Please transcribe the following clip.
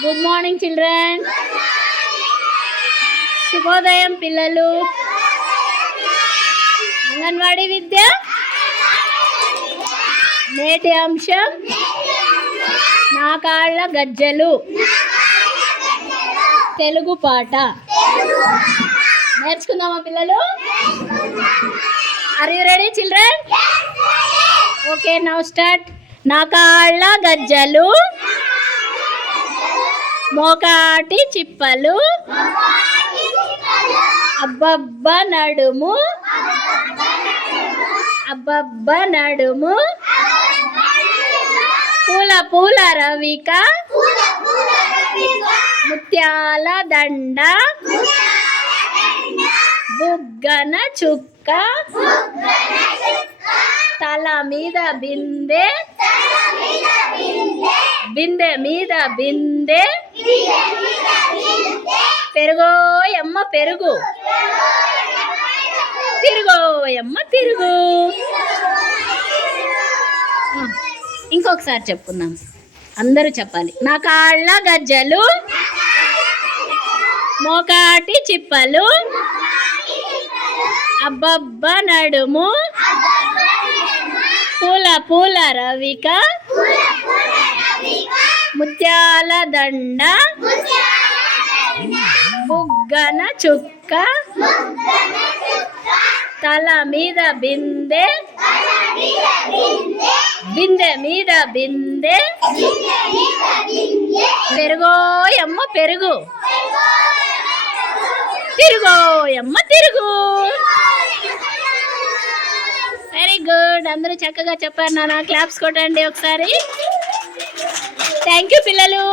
Good morning children. శుభోదయం పిల్లలు. అంగన్వాడీ విద్య నేటి అంశం నా కాళ్ళ గజ్జలు. తెలుగు పాట నేర్చుకుందామా పిల్లలు? Are you ready children? Okay, now start. నా కాళ్ళ గజ్జలు, మోకాటి చిప్పలు, అబ్బబ్బ నడుము, అబ్బబ్బ నడుము, పూల పూల రవిక, ముత్యాల దండ, బుగ్గన చుక్క, తల మీద బిందె, బిందె మీద బిందె, పెరుగోయమ్మ పెరుగు, తిరుగోయమ్మ తిరుగు. ఇంకొకసారి చెప్పుకుందాం, అందరూ చెప్పాలి. నా కాళ్ళ గజ్జలు, మోకాటి చిప్పలు, అబ్బబ్బ నడుము, పూల పూల రవిక, ముత్యాల దండ, బుగ్గన చుక్క, తల మీద బిందె, బిందె మీద బిందె, పెరుగోయమ్మ పెరుగు, తిరుగోయమ్మ తిరుగు. వెరీ గుడ్, అందరూ చక్కగా చెప్పారు నాన్న. క్లాప్స్ కొట్టండి ఒకసారి. థ్యాంక్ యూ పిల్లలు.